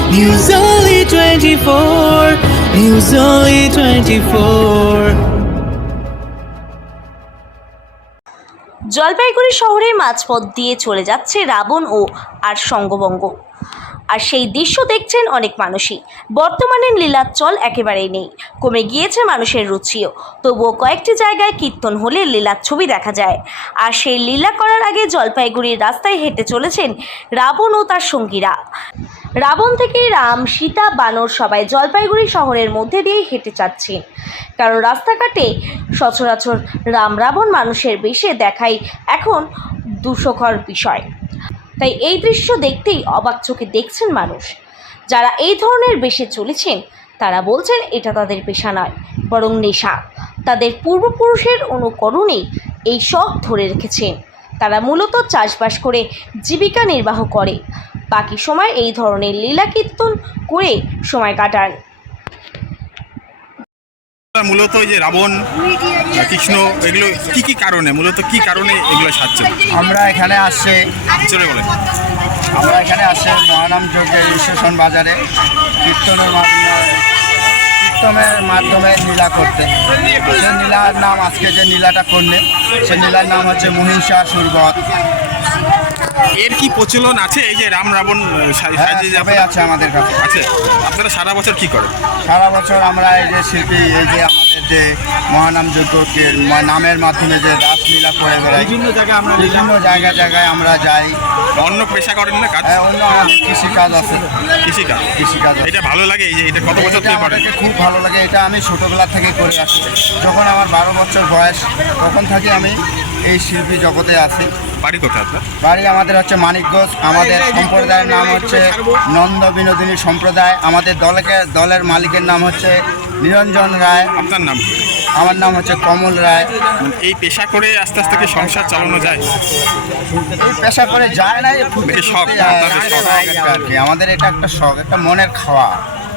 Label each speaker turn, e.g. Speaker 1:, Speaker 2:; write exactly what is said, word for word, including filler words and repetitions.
Speaker 1: News Only twenty-four, News Only twenty-four.
Speaker 2: Jalpaiguri শহরে মাঝপথ দিয়ে চলে যাচ্ছে রাবণ ও আর সঙ্গবঙ্গ, আর সেই দৃশ্য দেখছেন অনেক মানুষই। বর্তমানে লীলাচল একেবারেই নেই, কমে গিয়েছে মানুষের রুচিও। তবুও কয়েকটি জায়গায় কীর্তন হলে লীলার ছবি দেখা যায়। আর সেই লীলা করার আগে জলপাইগুড়ির রাস্তায় হেঁটে চলেছেন রাবণ ও তার সঙ্গীরা। রাবণ থেকে রাম, সীতা, বানর সবাই জলপাইগুড়ি শহরের মধ্যে দিয়েই হেঁটে যাচ্ছেন, কারণ রাস্তাঘাটে সচরাচর রাম রাবণ মানুষের বেশে দেখাই এখন দুঃখকর বিষয়। তাই এই দৃশ্য দেখতেই অবাক চোখে দেখছেন মানুষ। যারা এই ধরনের বেশে চলেছেন তারা বলছেন এটা তাদের পেশা নয়, বরং নেশা। তাদের পূর্বপুরুষের অনুকরণেই এই শখ ধরে রেখেছেন। তারা মূলত চাষবাস করে জীবিকা নির্বাহ করে, বাকি সময় এই ধরনের লীলা কীর্তন করে সময় কাটান।
Speaker 3: মূলত এই যে রাবণ, কৃষ্ণ, এগুলো কি কি কারণে, মূলত কি কারণে এগুলো সাজছে?
Speaker 4: আমরা এখানে আসছে
Speaker 3: চলে বলে
Speaker 4: আমরা এখানে আসছে মহানাম যজ্ঞের স্টেশন বাজারে কীর্তনের মাধ্যমে কীর্তনের মাধ্যমে নীলা করতে। সে নীলার নাম, আজকে যে নীলাটা করলে সে নীলার নাম হচ্ছে মহিষাসুরবধ।
Speaker 3: এর কি প্রচলন আছে? এই যে রাম রাবণ
Speaker 4: সবাই আছে আমাদের কাছে
Speaker 3: আছে। আপনারা সারা বছর কি করেন?
Speaker 4: সারা বছর আমরা এই যে শিল্পী, এই যে আমাদের যে মহানাম যজ্ঞকে নামের মাধ্যমে যে রাসলীলা করে বেড়াই, বিভিন্ন জায়গায় আমরা বিভিন্ন জায়গায় জায়গায় আমরা যাই।
Speaker 3: অন্য পেশা করেন না কাজ?
Speaker 4: হ্যাঁ, অন্য আমাদের কৃষিকাজ আছে।
Speaker 3: কৃষিকাজ
Speaker 4: কৃষিকাজ
Speaker 3: এটা ভালো লাগে? এই যে এটা কত বছর থেকে করেন?
Speaker 4: খুব ভালো লাগে। এটা আমি ছোটোবেলা থেকে করে আসছি। যখন আমার বারো বছর বয়স তখন থেকে আমি এই শিল্পী জগতে আছি।
Speaker 3: বাড়ি কোথায় আপনার?
Speaker 4: বাড়ি আমাদের হচ্ছে মানিকগঞ্জ। আমাদের সম্প্রদায়ের নাম হচ্ছে নন্দ বিনোদিনী সম্প্রদায়। আমাদের দলকে দলের মালিকের নাম হচ্ছে নিরঞ্জন রায়।
Speaker 3: আপনার নাম?
Speaker 4: আমার নাম হচ্ছে কমল রায়।
Speaker 3: এই পেশা করে আস্তে আস্তে কি সংসার চালানো যায়?
Speaker 4: এই পেশা করে যায় না,
Speaker 3: শখ,
Speaker 4: আর কি। আমাদের এটা একটা শখ, একটা মনের খাওয়া।